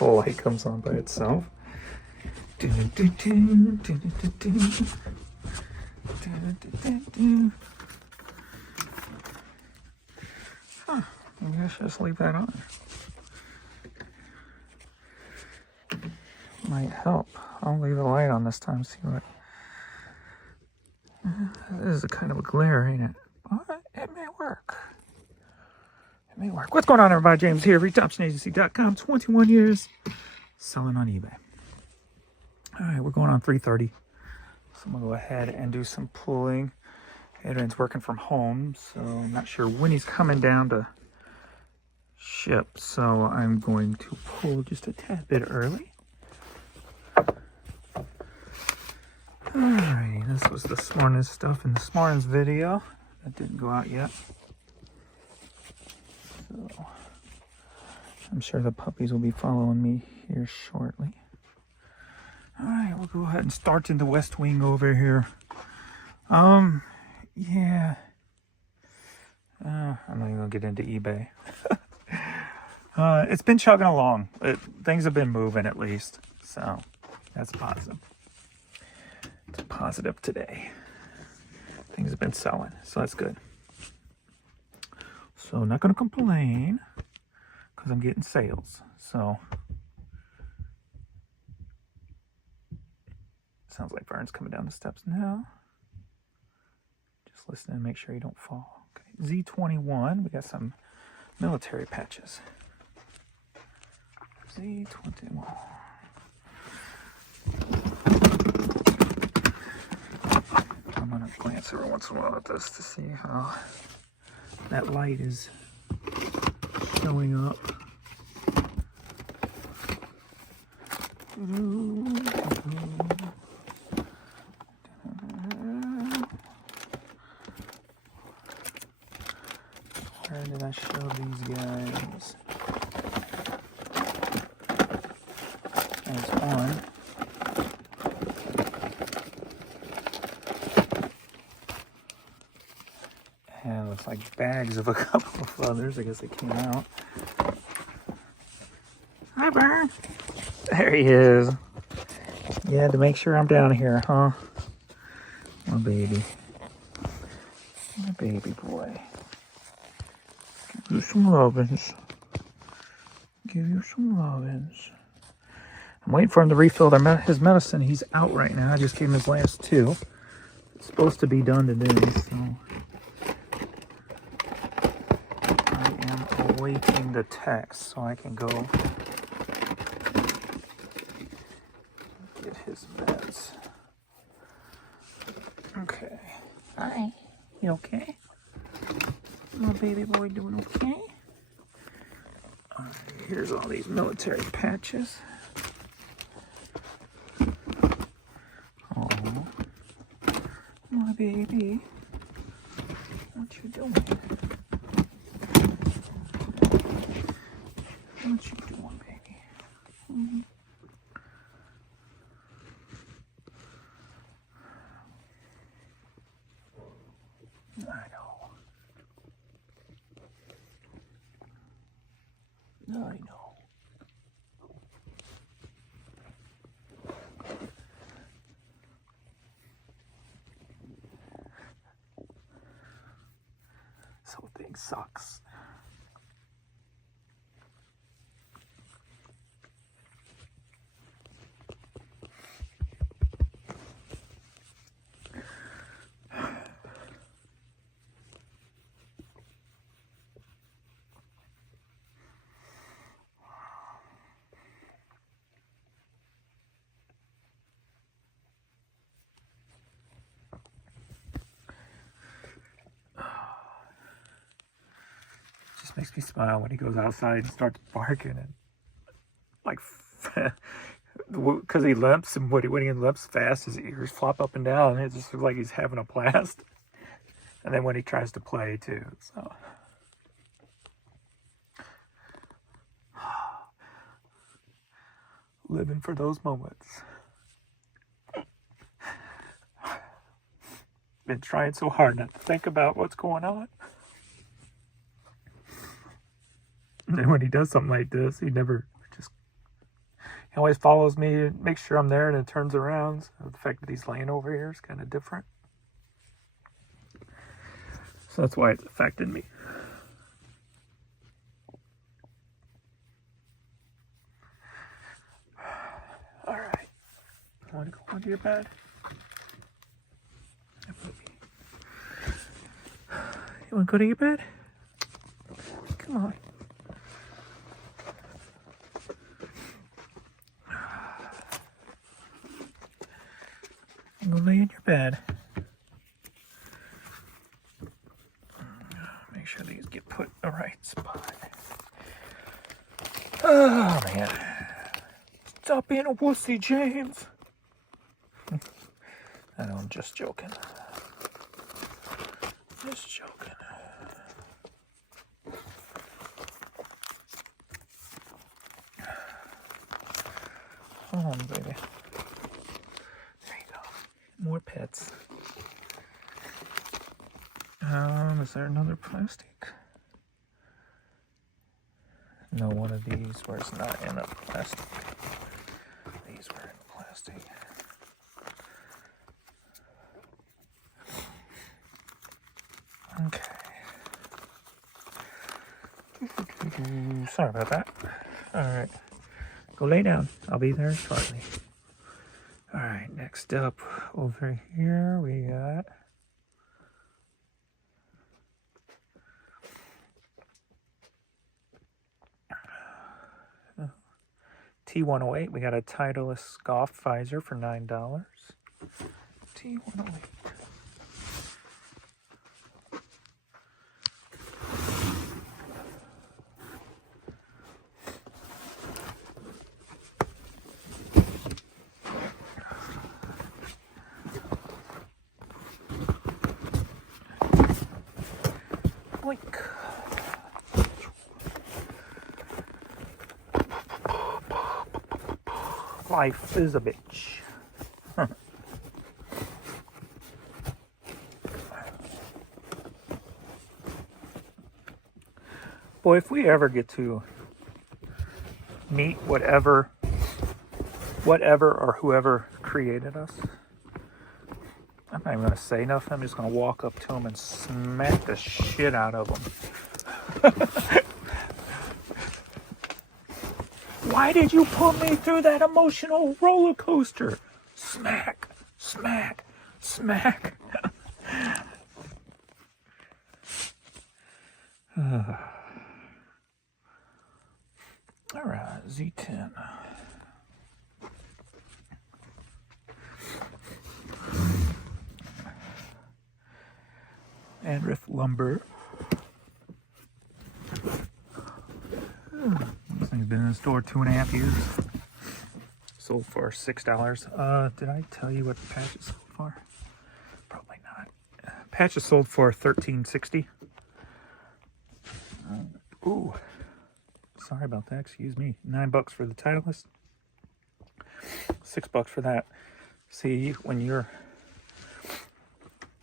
whole light comes on by itself. Huh, maybe I should just leave that on. Might help. I'll leave the light on this time, see what. This is a kind of a glare, ain't it? But it may work. It may work. What's going on, everybody? James here, ReToptionAgency.com. 21 years selling on eBay. All right, we're going on 3:30. So I'm going to go ahead and do some pulling. Adrian's working from home, so I'm not sure when he's coming down to ship. So I'm going to pull just a tad bit early. Alrighty, this was this morning's stuff in this morning's video. That didn't go out yet. So I'm sure the puppies will be following me here shortly. Alright, we'll go ahead and start in the West Wing over here. Yeah. I'm not even gonna get into eBay. It's been chugging along. Things have been moving at least, so that's positive. It's positive today. Things have been selling, so that's good. So not gonna complain because I'm getting sales. So sounds like Vern's coming down the steps now. Just listening to make sure you don't fall. Okay. Z21, we got some military patches. Z21. I'm gonna glance every once in a while at this to see how that light is showing up. Where did I show these guys? There's one. And it looks like bags of a couple of others. I guess they came out. Hi, Vern. There he is. You had to make sure I'm down here, huh? My baby. My baby boy. Give you some lovins. Give you some lovins. I'm waiting for him to refill his medicine. He's out right now. I just gave him his last two. It's supposed to be done today, so I am awaiting the text so I can go get his meds. Okay. Hi. You okay? My baby boy doing okay? Alright, here's all these military patches. Oh, my baby. What you doing? What you doing, baby? Mm-hmm. I know. I know. This whole thing sucks. Makes me smile when he goes outside and starts barking and like because he limps, and when he limps fast his ears flop up and down and it just looks like he's having a blast. And then when he tries to play too, so living for those moments. Been trying so hard not to think about what's going on. And when he does something like this, he never just He always follows me, makes sure I'm there, and it turns around. So the fact that he's laying over here is kind of different. So that's why it's affected me. All right. You want to go onto your bed? You want to go to your bed? Come on. Go lay in your bed. Make sure these get put in the right spot. Oh, man. Stop being a wussy, James. I know, I'm just joking. Just joking. Hold on, baby. There you go. More pets. Is there another plastic? No, one of these where it's not in a plastic. These were in plastic. Okay. Sorry about that. Alright. Go lay down. I'll be there shortly. Alright, next up over here we got T108. We got a Titleist golf visor for $9. T108. Boink. Life is a bitch. Boy, if we ever get to meet whatever or whoever created us, I'm not even going to say nothing. I'm just going to walk up to them and smack the shit out of them. Why did you put me through that emotional roller coaster? Smack, smack, smack. All right, Z10. And Riff Lumber. This thing's been in the store 2.5 years. Sold for $6. Did I tell you what the patch is sold for? Probably not. Patch is sold for $13.60. Ooh. Sorry about that, excuse me. $9 for the Titleist. $6 for that. See, when you're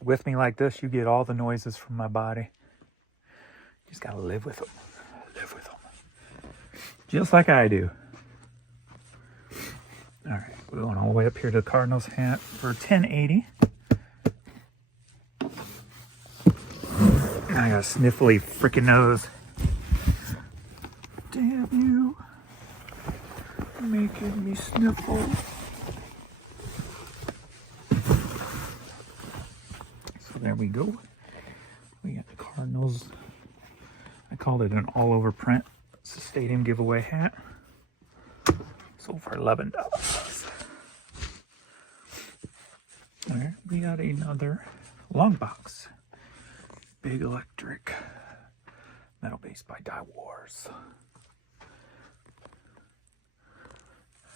with me like this, you get all the noises from my body. You just gotta live with them. Live with them. Just like I do. All right, we're going all the way up here to the Cardinals hat for $10.80. I got a sniffly freaking nose. Damn you. Making me sniffle. So there we go. We got the Cardinals. I called it an all-over print. It's a stadium giveaway hat. Sold for $11. All right, we got another long box. Big electric. Metal base by Die Wars.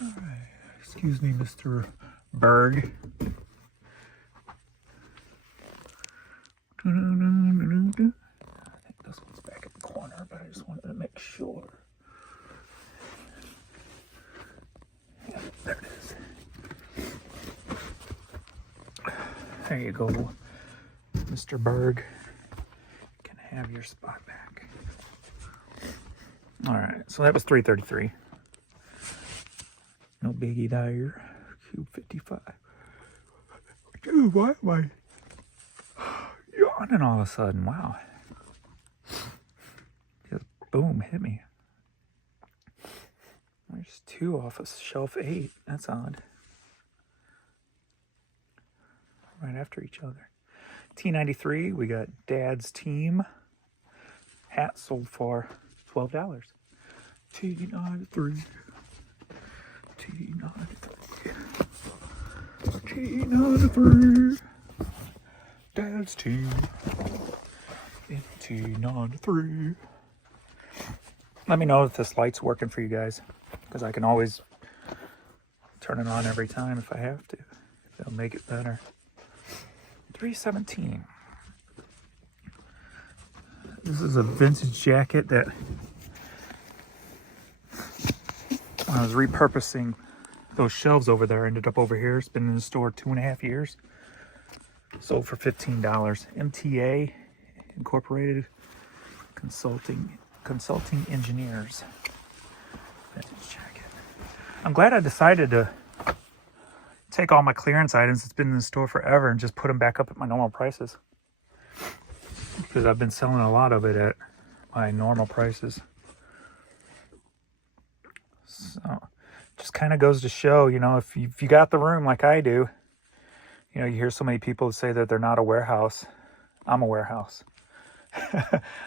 All right, excuse me, Mr. Berg. I think this one's back in the corner, but I just wanted to make sure. Yeah, there it is. There you go, Mr. Berg. You can have your spot back. All right, so that was $3.33. No biggie there. Cube 55. Dude, why am I yawning all of a sudden? Wow. Just boom, hit me. There's 2 off of shelf 8. That's odd. Right after each other. T93, we got Dad's Team. Hat sold for $12. T93. T93. T93. Dad's Team. In T93. Let me know if this light's working for you guys, because I can always turn it on every time if I have to. It'll make it better. 317. This is a vintage jacket that I was repurposing those shelves over there. Ended up over here. It's been in the store 2.5 years. Sold for $15. MTA Incorporated Consulting Engineers. Vintage jacket. I'm glad I decided to take all my clearance items that's been in the store forever and just put them back up at my normal prices, because I've been selling a lot of it at my normal prices. So just kind of goes to show, you know, if you got the room like I do, you know, you hear so many people say that they're not a warehouse. I'm a warehouse.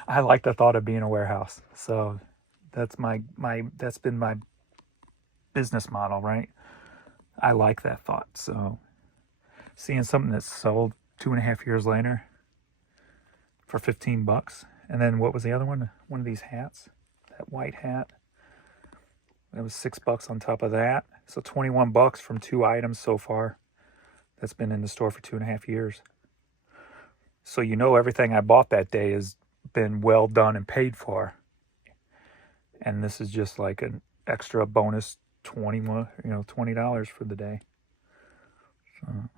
I like the thought of being a warehouse. So that's that's been my business model, right? I like that thought. So seeing something that's sold 2.5 years later for $15, and then what was the other one? One of these hats, that white hat. That was $6 on top of that. So $21 from 2 items so far. That's been in the store for 2.5 years. So you know everything I bought that day has been well done and paid for. And this is just like an extra bonus $20 for the day. So,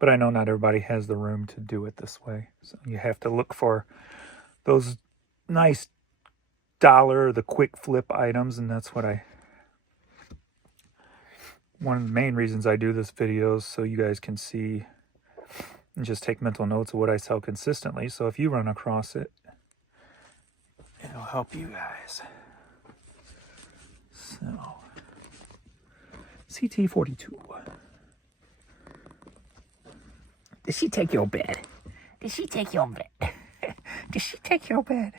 but I know not everybody has the room to do it this way. So you have to look for those nice the quick flip items, and that's what one of the main reasons I do this video is so you guys can see and just take mental notes of what I sell consistently. So if you run across it, it'll help you guys. So CT42. Did she take your bed? Did she take your bed? Did she take your bed?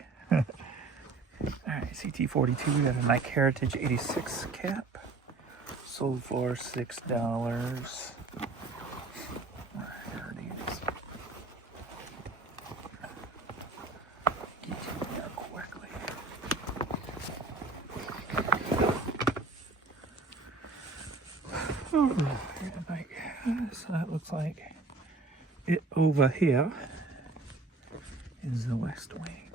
Alright, CT42, we got a Nike Heritage 86 cap. Sold for $6. There it is. Get you there quickly. So that looks like it over here is the West Wing.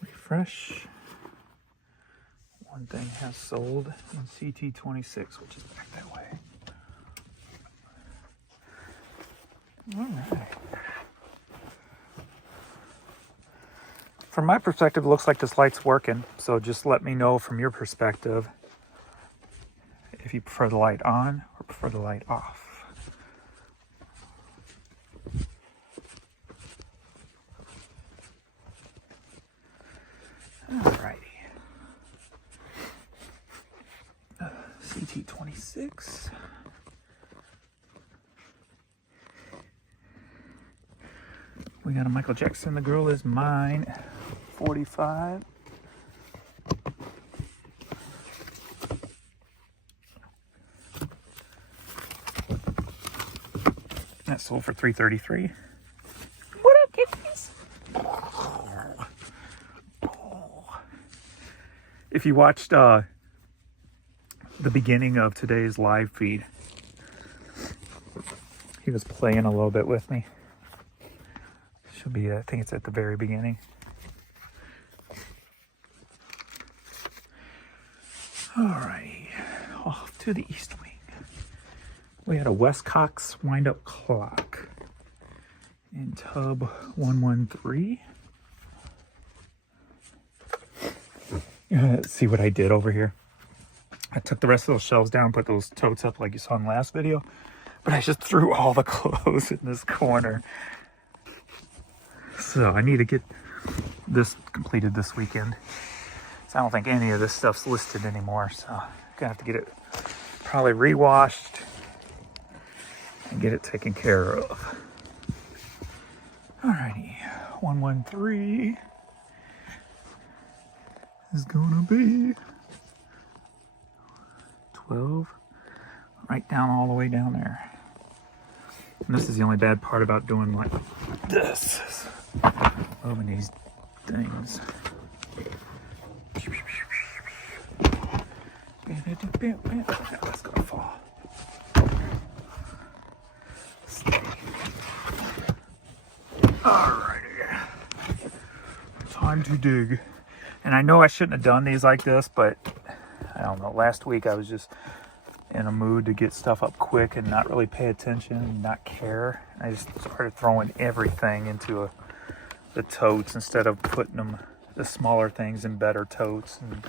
Refresh. One thing has sold in CT26, which is back that way. All right. From my perspective, it looks like this light's working. So just let me know from your perspective if you prefer the light on or prefer the light off. Alrighty. CT26. We got a Michael Jackson, The Girl Is Mine, 45. That sold for $333. What up, kitties? If you watched the beginning of today's live feed, he was playing a little bit with me. Should be, I think it's at the very beginning. Alrighty, off to the East Wing. We had a Westcox wind-up clock in tub 113. Let's see what I did over here. I took the rest of those shelves down, put those totes up like you saw in the last video. But I just threw all the clothes in this corner. So I need to get this completed this weekend. So I don't think any of this stuff's listed anymore. So I'm gonna have to get it probably re-washed and get it taken care of. Alrighty, 113 is gonna be 12, right down all the way down there. And this is the only bad part about doing like this. Moving these things. That's gonna fall. Alrighty. Time to dig. And I know I shouldn't have done these like this, but I don't know. Last week I was just in a mood to get stuff up quick and not really pay attention and not care. I just started throwing everything into the totes instead of putting them, the smaller things, in better totes. And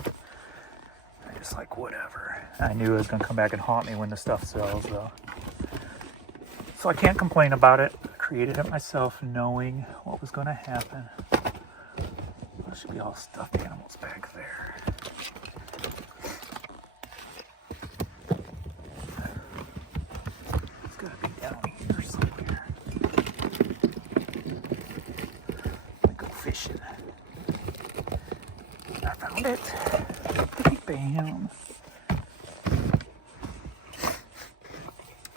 I just like, whatever. I knew it was going to come back and haunt me when the stuff sells, though. So I can't complain about it. I created it myself knowing what was going to happen. There should be all stuffed animals back there. It's got to be down here somewhere. Let me go fishing. I found it. Bam.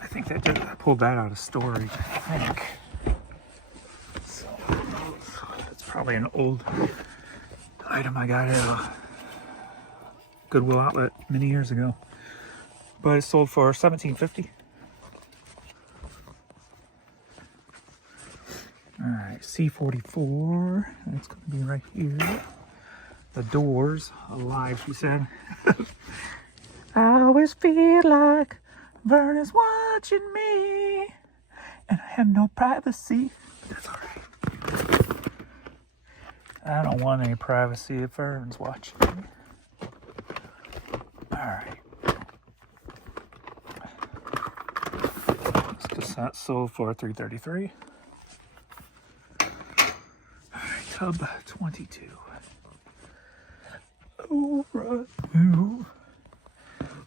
I think that just, I pulled that out of storage, I think. So it's probably an old item I got at a Goodwill outlet many years ago. But it sold for $17.50. Alright, C44. That's going to be right here. The doors alive, she said. I always feel like Vernon's watching me, and I have no privacy. But that's alright. I don't want any privacy if Vernon's watching me. Alright. This cassette sold for $3.33. Alright, tub 22. Right.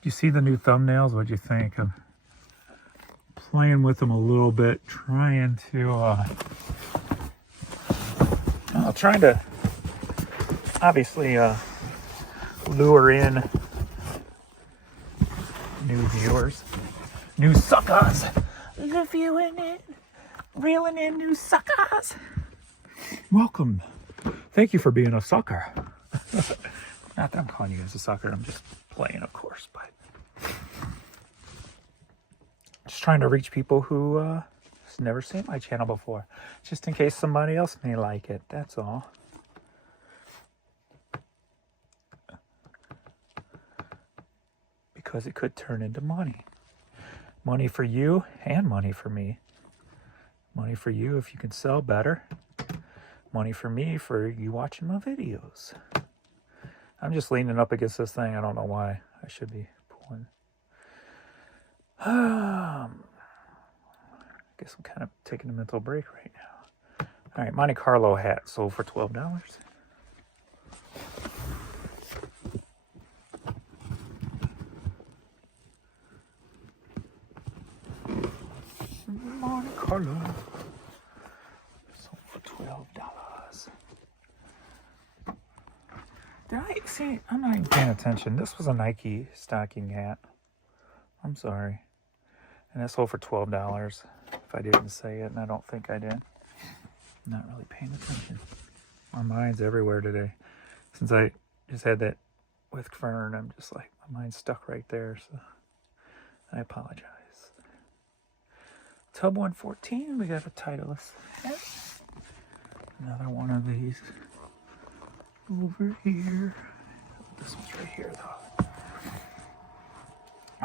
You see the new thumbnails? What'd you think? I'm playing with them a little bit, trying to obviously lure in new viewers, new suckers, reviewing it, reeling in new suckers. Welcome. Thank you for being a sucker. Not that I'm calling you guys a sucker, I'm just playing, of course, but just trying to reach people who has never seen my channel before, just in case somebody else may like it, that's all. Because it could turn into money. Money for you and money for me. Money for you if you can sell better. Money for me for you watching my videos. I'm just leaning up against this thing. I don't know why. I should be pulling. I guess I'm kind of taking a mental break right now. All right, Monte Carlo hat sold for $12. Monte Carlo sold for $12. Did I see? I'm not even paying attention. This was a Nike stocking hat. I'm sorry. And that sold for $12. If I didn't say it, and I don't think I did. I'm not really paying attention. My mind's everywhere today. Since I just had that with Fern, I'm just like, my mind's stuck right there. So I apologize. Tub 114, we got a Titleist hat. Another one of these. Over here. This one's right here, though.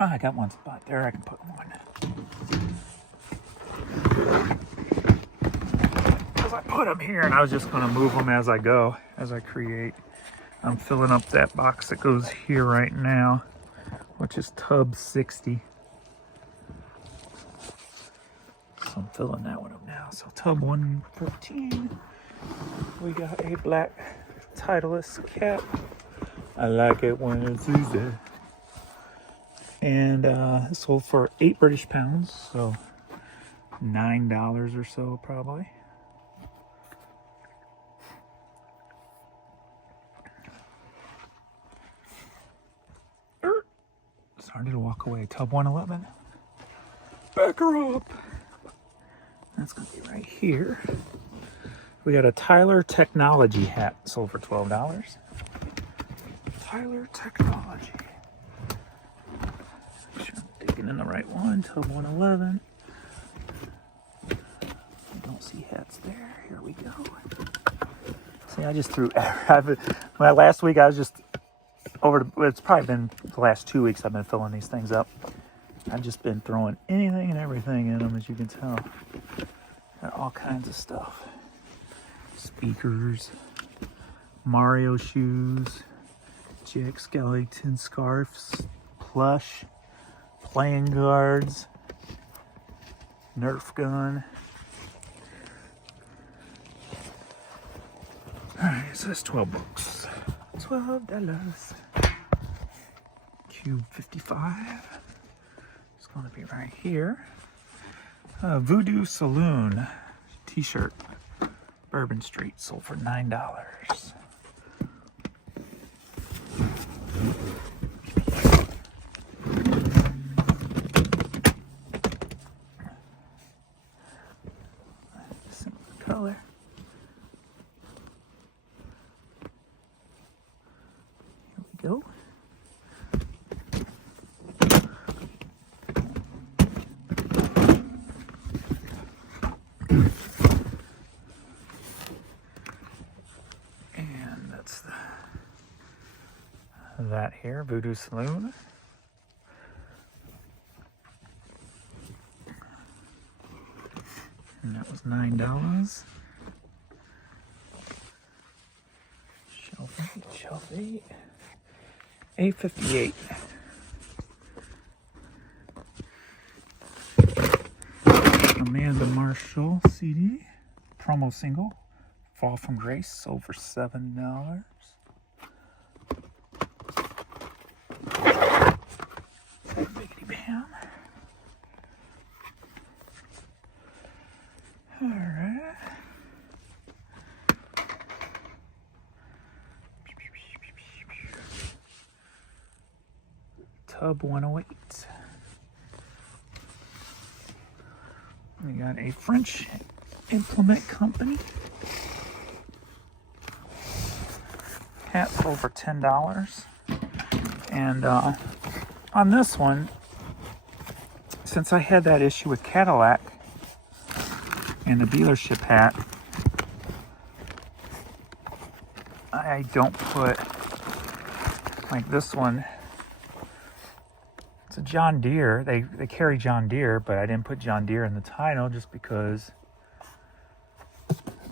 Oh, I got one spot there. I can put one. Because I put them here, and I was just going to move them as I go, as I create. I'm filling up that box that goes here right now which is tub 60. So I'm filling that one up now. So tub 114. We got a black Titleist cap. I like it when it's easy. And it sold for 8 British pounds, so $9 or so probably. Started to walk away. Tub 111. Back her up. That's gonna be right here. We got a Tyler Technology hat, sold for $12. Tyler Technology. Make sure I'm digging in the right one. Tub 111. I don't see hats there. Here we go. See, I just threw. Last week I was just it's probably been the last 2 weeks I've been filling these things up. I've just been throwing anything and everything in them, as you can tell. Got all kinds of stuff. Speakers, Mario shoes, Jack Skellington scarves, plush, playing cards, Nerf gun. Alright, so that's 12 bucks. $12. Cube 55. It's going to be right here. Voodoo Saloon t-shirt. Bourbon Street, sold for $9. Similar color. Here we go. That here, Voodoo Saloon. And that was $9. Shelf 8. $8.58. Amanda Marshall CD. Promo single. Fall from Grace, sold for $7. Biggity bam. Alright. Tub 108. We got a French implement company. Hat sold for $10. And on this one, since I had that issue with Cadillac and the dealership hat, I don't put, like this one, it's a John Deere. They carry John Deere, but I didn't put John Deere in the title just because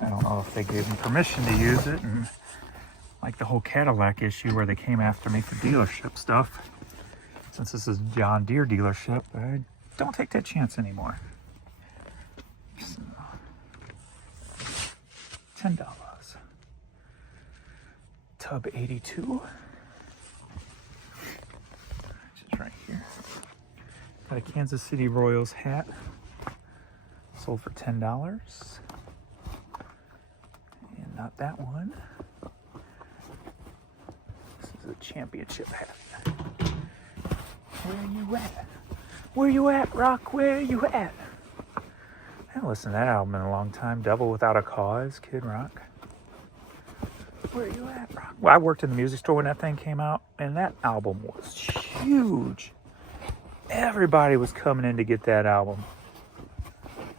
I don't know if they gave me permission to use it, and like the whole Cadillac issue where they came after me for dealership stuff. Since this is John Deere dealership, I don't take that chance anymore. So, $10. Tub 82. Which is right here. Got a Kansas City Royals hat. Sold for $10. And not that one. This is a championship hat. Where you at? Where you at, Rock? Where you at? I haven't listened to that album in a long time. Devil Without a Cause, Kid Rock. Where you at, Rock? Well, I worked in the music store when that thing came out, and that album was huge. Everybody was coming in to get that album.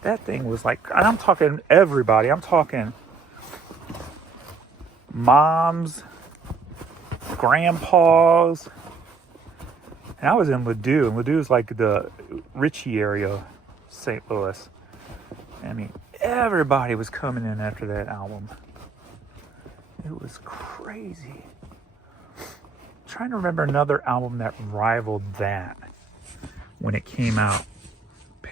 That thing was like, and I'm talking everybody. I'm talking moms, grandpas. And I was in Ladue, and Ladue is like the Ritchie area, St. Louis. I mean, everybody was coming in after that album. It was crazy. trying to remember another album that rivaled that when it came out.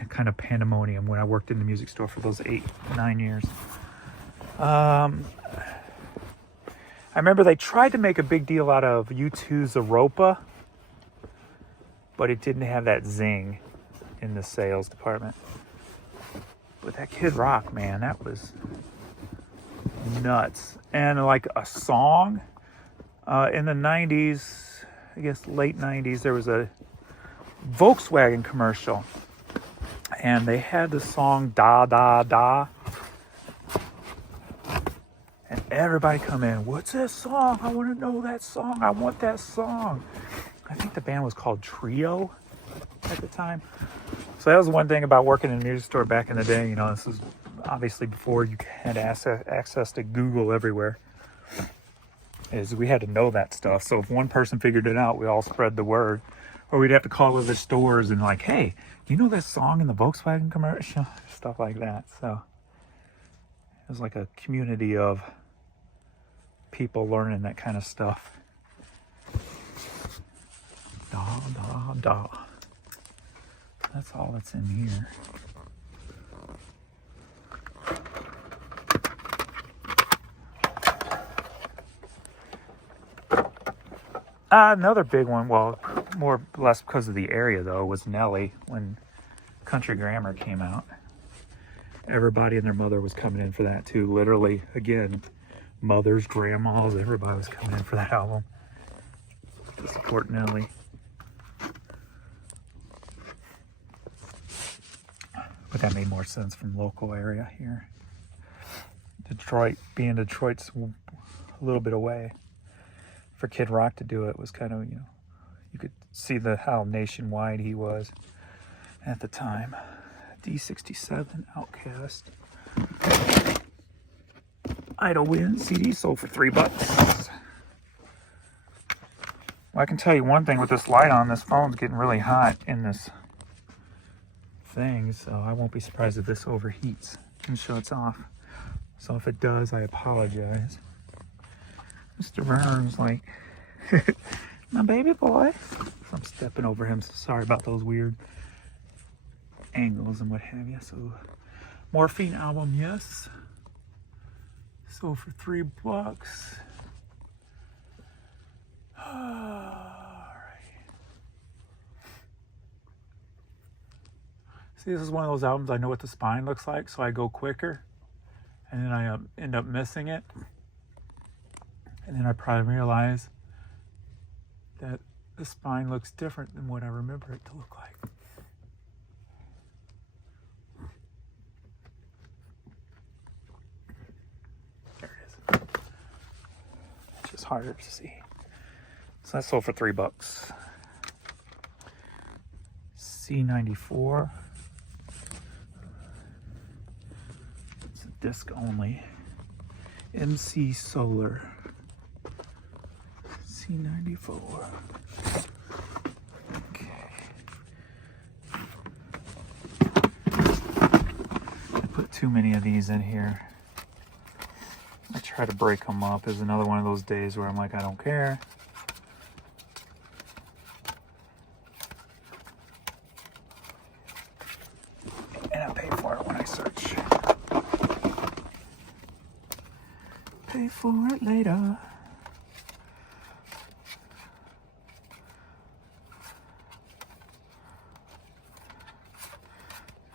Kind of pandemonium when I worked in the music store for those 8-9 years. I remember they tried to make a big deal out of U2's Europa, but it didn't have that zing in the sales department. But that Kid Rock, man, that was nuts. And like a song in the 90s, I guess late 90s, there was a Volkswagen commercial. And they had the song Da Da Da. And everybody come in, what's that song? I want to know that song. I want that song. I think the band was called Trio at the time. So that was one thing about working in a music store back in the day. You know, this is obviously before you had access to Google everywhere. Is we had to know that stuff. So if one person figured it out, we all spread the word. Or we'd have to call other stores and like, hey, you know that song in the Volkswagen commercial? Stuff like that. So it was like a community of people learning that kind of stuff. Da, da, da. That's all that's in here. Another big one, well, more or less because of the area, though, was Nelly when Country Grammar came out. Everybody and their mother was coming in for that, too. Literally, again, mothers, grandmas, everybody was coming in for that album to support Nelly. But that made more sense from local area here. Detroit, being Detroit's a little bit away. For Kid Rock to do it was kind of, you know, you could see how nationwide he was at the time. D67, Outcast. Idlewind CD sold for $3. Well, I can tell you one thing with this light on, this phone's getting really hot in this thing, so I won't be surprised if this overheats and shuts off. So if it does, I apologize. Mr. Burns, like, my baby boy. I'm stepping over him, so sorry about those weird angles and what have you. So, Morphine album, yes. Sold for $3. Alright. See, this is one of those albums I know what the spine looks like, so I go quicker. And then I end up missing it. And then I probably realize that the spine looks different than what I remember it to look like. There it is. It's just harder to see. So that sold for $3. C94. It's a disc only. MC Solar. C94. Okay. I put too many of these in here. I try to break them up. Is another one of those days where I'm like, I don't care. And I pay for it when I search. Pay for it later.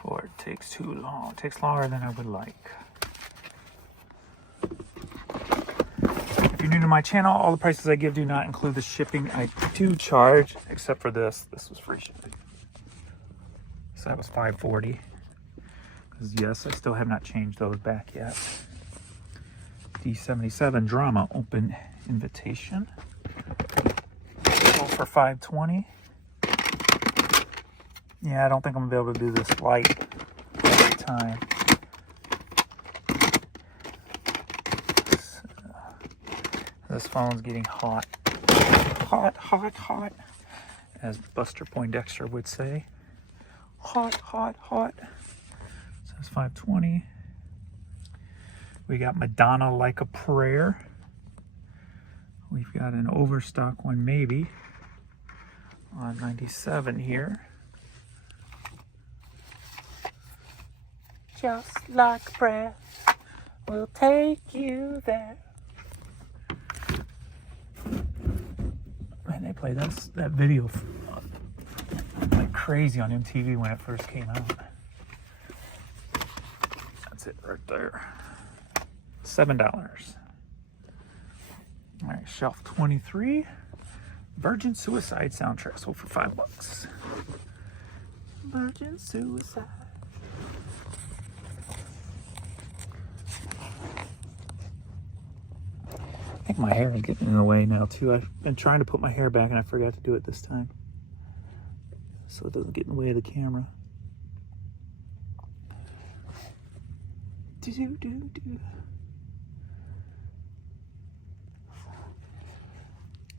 Or it takes too long. It takes longer than I would like. If you're new to my channel, all the prices I give do not include the shipping I do charge, except for this. This was free shipping. So that was $5.40. Because yes, I still have not changed those back yet. D77 Drama Open Invitation. Sold for $5.20. Yeah, I don't think I'm gonna be able to do this light every time. This phone's getting hot. Hot, hot, hot. As Buster Poindexter would say. Hot, hot, hot. So that's $5.20. We got Madonna Like a Prayer. We've got an overstock one maybe on 97 here. Just like breath will take you there. Man, they played that video like crazy on MTV when it first came out. That's it right there. $7. All right, shelf 23. Virgin Suicide soundtrack sold for $5. Virgin Suicide. I think my hair is getting in the way now too. I've been trying to put my hair back and I forgot to do it this time, so it doesn't get in the way of the camera.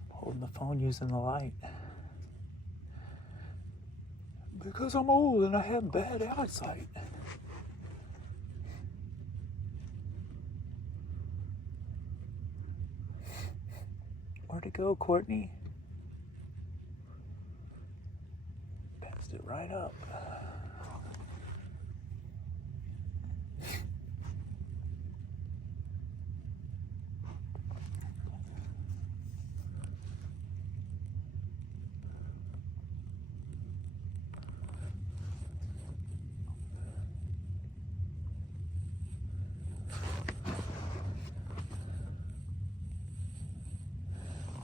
Holding the phone using the light. Because I'm old and I have bad eyesight. Where'd it go, Courtney? Passed it right up.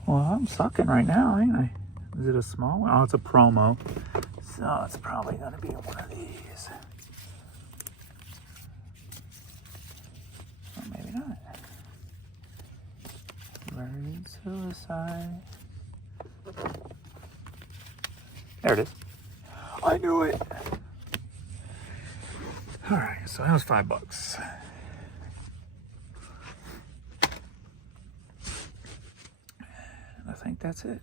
Well, I'm sucking right now, ain't I? Is it a small one? Oh, it's a promo. So it's probably going to be one of these. Or maybe not. Virgin Suicide. There it is. I knew it. All right, so that was $5. I think that's it.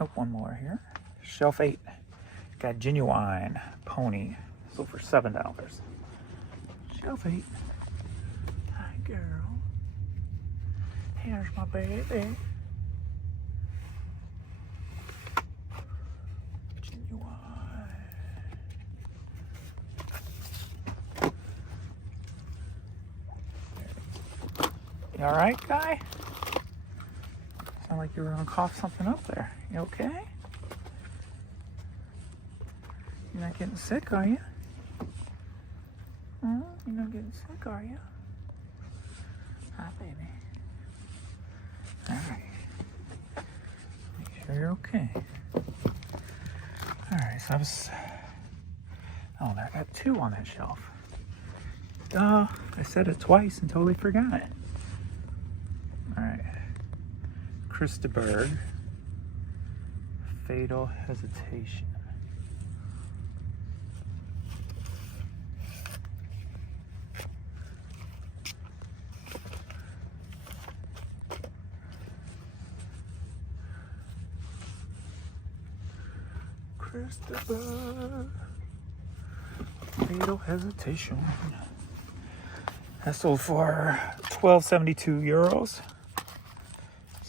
Oh, one more here. Shelf 8. Got Genuine Pony. Sold for $7. Shelf 8. Hi, girl. Here's my baby. Genuine. You all right, guy? Sound like you were gonna cough something up there. You okay? You're not getting sick, are you? Huh? You're not getting sick, are you? Hi, baby. Alright. Make sure you're okay. Alright, so I was... Oh, I got 2 on that shelf. Duh, I said it twice and totally forgot it. Alright. Christaberg, Fatal Hesitation. Christaberg, Fatal Hesitation. That sold for €12.72.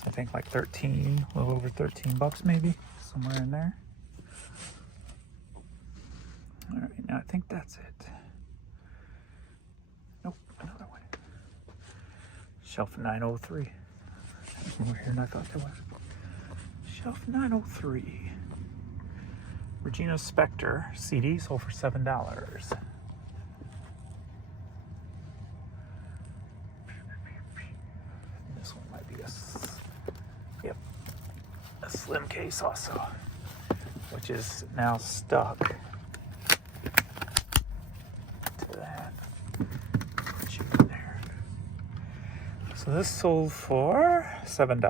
I think like 13, a little over $13 maybe, somewhere in there. All right, now I think that's it. Nope, another one. Shelf 903. There's more here than I thought there was. Shelf 903. Regina Spektor CD sold for $7. This one might be a slim case also, which is now stuck to that chip in there. So this sold for $7.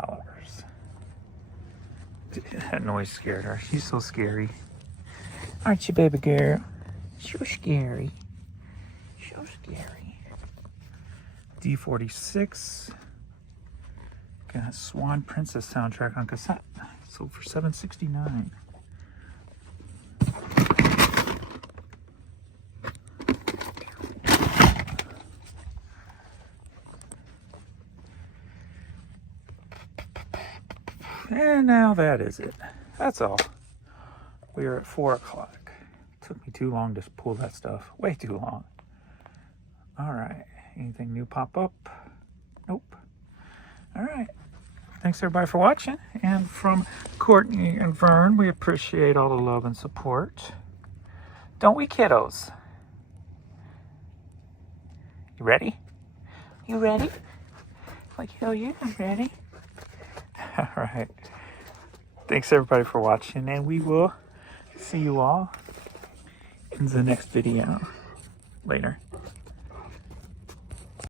That noise scared her. She's so scary. Aren't you, baby girl? So scary. So scary. D46. Got Swan Princess soundtrack on cassette. Sold for $7.69. now that is it. That's all. We are at 4 o'clock. Took me too long to pull that stuff. Way too long. All right. Anything new pop up? Nope. All right. Thanks everybody for watching. And from Courtney and Vern, we appreciate all the love and support. Don't we, kiddos? You ready? You ready? Like, hell yeah, I'm ready. All right. Thanks everybody for watching, and we will see you all in the next video. Later.